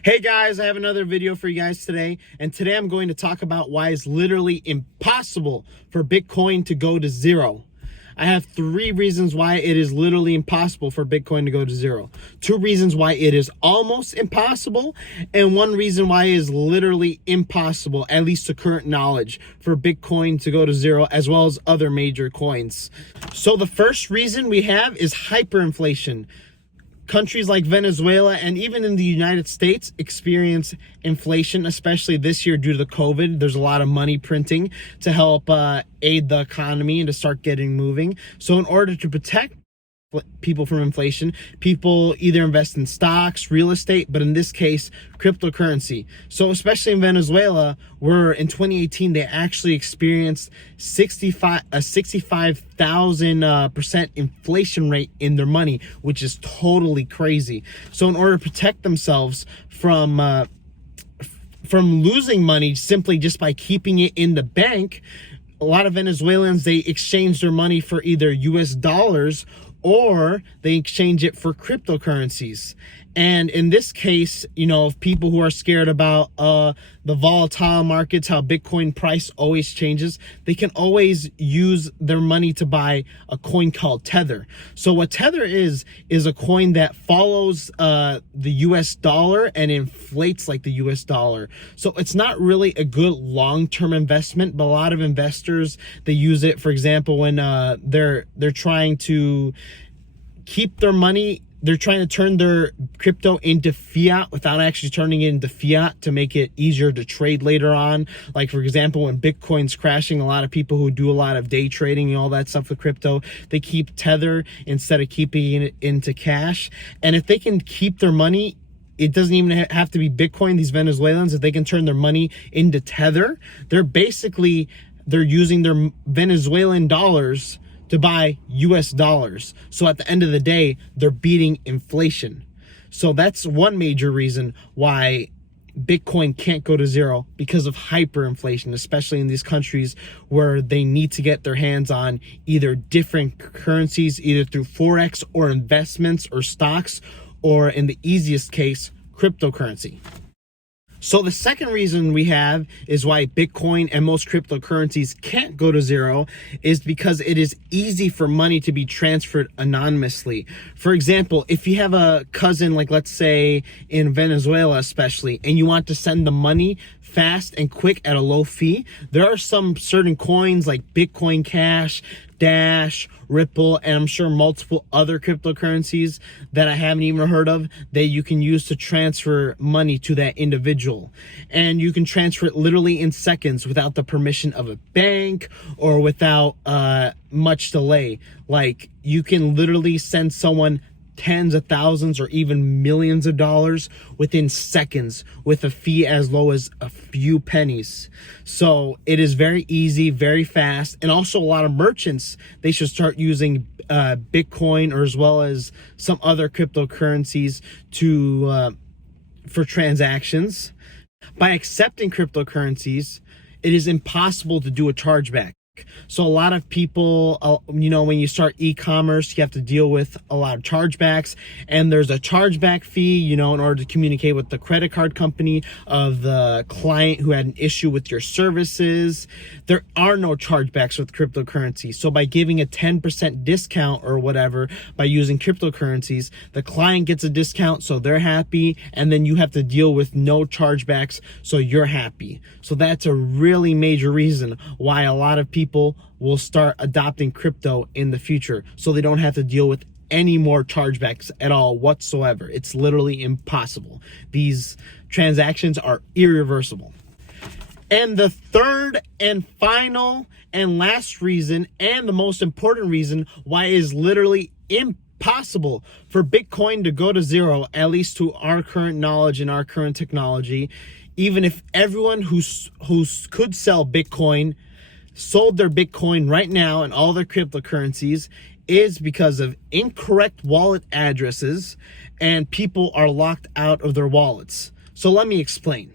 Hey guys, I have another video for you guys today, and today I'm going to talk about why it's literally impossible for Bitcoin to go to zero. I have 3 reasons why it is literally impossible for Bitcoin to go to zero. 2 reasons why it is almost impossible, and 1 reason why it is literally impossible, at least to current knowledge, for Bitcoin to go to zero, as well as other major coins. So the first reason we have is hyperinflation. Countries like Venezuela and even in the United States experience inflation, especially this year due to the COVID. There's a lot of money printing to help aid the economy and to start getting moving. So in order to protect people from inflation, people either invest in stocks, real estate, but in this case, cryptocurrency. So especially in Venezuela, where in 2018, they actually experienced a 65,000% inflation rate in their money, which is totally crazy. So in order to protect themselves from losing money simply just by keeping it in the bank, a lot of Venezuelans, they exchange their money for either US dollars or they exchange it for cryptocurrencies. And in this case, you know, if people who are scared about the volatile markets, how Bitcoin price always changes, they can always use their money to buy a coin called Tether. So what Tether is a coin that follows the US dollar and inflates like the US dollar. So it's not really a good long-term investment, but a lot of investors, they use it, for example, when they're trying to keep their money. They're trying to turn their crypto into fiat without actually turning it into fiat to make it easier to trade later on. Like, for example, when Bitcoin's crashing, a lot of people who do a lot of day trading and all that stuff with crypto, they keep Tether instead of keeping it into cash. And if they can keep their money, it doesn't even have to be Bitcoin. These Venezuelans, if they can turn their money into Tether, they're using their Venezuelan dollars to buy US dollars. So at the end of the day, they're beating inflation. So that's one major reason why Bitcoin can't go to zero, because of hyperinflation, especially in these countries where they need to get their hands on either different currencies, either through Forex or investments or stocks, or in the easiest case, cryptocurrency. So the second reason we have is why Bitcoin and most cryptocurrencies can't go to zero is because it is easy for money to be transferred anonymously. For example, if you have a cousin, like let's say in Venezuela especially, and you want to send the money fast and quick at a low fee, there are some certain coins like Bitcoin Cash, Dash, Ripple, and I'm sure multiple other cryptocurrencies that I haven't even heard of that you can use to transfer money to that individual. And you can transfer it literally in seconds without the permission of a bank or without much delay. Like, you can literally send someone tens of thousands or even millions of dollars within seconds with a fee as low as a few pennies. So it is very easy, very fast. And also a lot of merchants, they should start using Bitcoin or as well as some other cryptocurrencies for transactions. By accepting cryptocurrencies, it is impossible to do a chargeback. So a lot of people, you know, when you start e-commerce, you have to deal with a lot of chargebacks, and there's a chargeback fee, you know, in order to communicate with the credit card company of the client who had an issue with your services. There are no chargebacks with cryptocurrency. So by giving a 10% discount or whatever, by using cryptocurrencies, the client gets a discount, so they're happy, and then you have to deal with no chargebacks, so you're happy. So that's a really major reason why a lot of people will start adopting crypto in the future, so they don't have to deal with any more chargebacks at all whatsoever. It's literally impossible. These transactions are irreversible. And the third and final and last reason, and the most important reason why it is literally impossible for Bitcoin to go to zero, at least to our current knowledge and our current technology, even if everyone who could sell Bitcoin sold their Bitcoin right now and all their cryptocurrencies, is because of incorrect wallet addresses, and people are locked out of their wallets. So let me explain.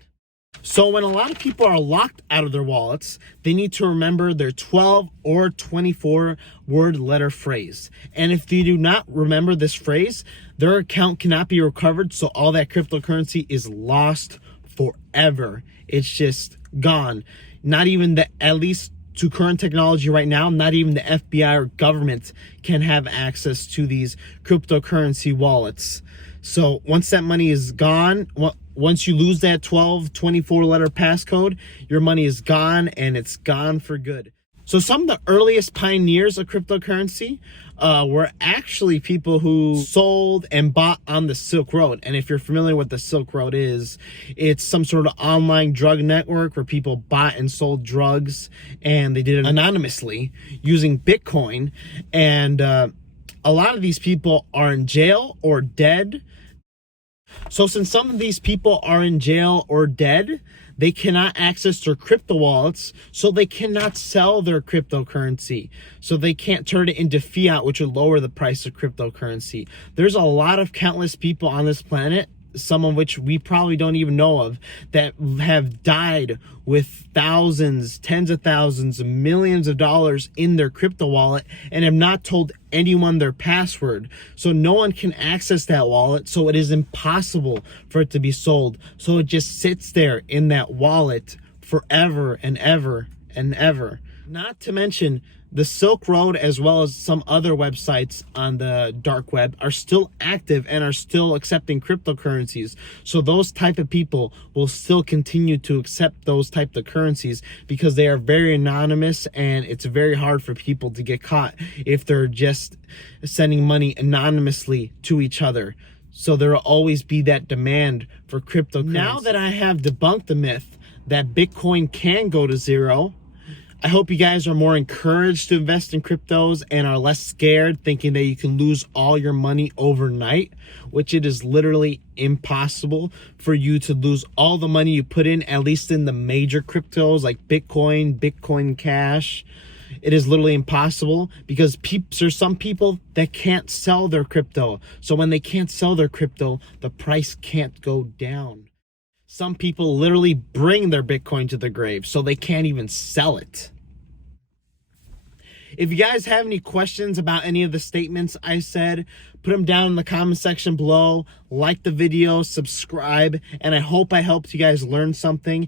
So when a lot of people are locked out of their wallets, they need to remember their 12 or 24 word letter phrase. And if they do not remember this phrase, their account cannot be recovered. So all that cryptocurrency is lost forever. It's just gone. Not even the, at least to current technology right now, not even the FBI or government can have access to these cryptocurrency wallets. So once that money is gone, once you lose that 12, 24 letter passcode, your money is gone, and it's gone for good. So some of the earliest pioneers of cryptocurrency were actually people who sold and bought on the Silk Road. And if you're familiar with the Silk Road is, it's some sort of online drug network where people bought and sold drugs, and they did it anonymously using Bitcoin. And a lot of these people are in jail or dead. So since some of these people are in jail or dead, they cannot access their crypto wallets, so they cannot sell their cryptocurrency. So they can't turn it into fiat, which would lower the price of cryptocurrency. There's a lot of countless people on this planet, some of which we probably don't even know of, that have died with thousands, tens of thousands, millions of dollars in their crypto wallet and have not told anyone their password. So no one can access that wallet. So it is impossible for it to be sold. So it just sits there in that wallet forever and ever and ever. Not to mention, the Silk Road, as well as some other websites on the dark web, are still active and are still accepting cryptocurrencies. So those type of people will still continue to accept those type of currencies because they are very anonymous, and it's very hard for people to get caught if they're just sending money anonymously to each other. So there will always be that demand for cryptocurrency. Now that I have debunked the myth that Bitcoin can go to zero, I hope you guys are more encouraged to invest in cryptos and are less scared thinking that you can lose all your money overnight, which it is literally impossible for you to lose all the money you put in, at least in the major cryptos like Bitcoin, Bitcoin Cash. It is literally impossible because there's some people that can't sell their crypto. So when they can't sell their crypto, the price can't go down. Some people literally bring their Bitcoin to the grave, so they can't even sell it. If you guys have any questions about any of the statements I said, put them down in the comment section below. Like the video, subscribe, and I hope I helped you guys learn something.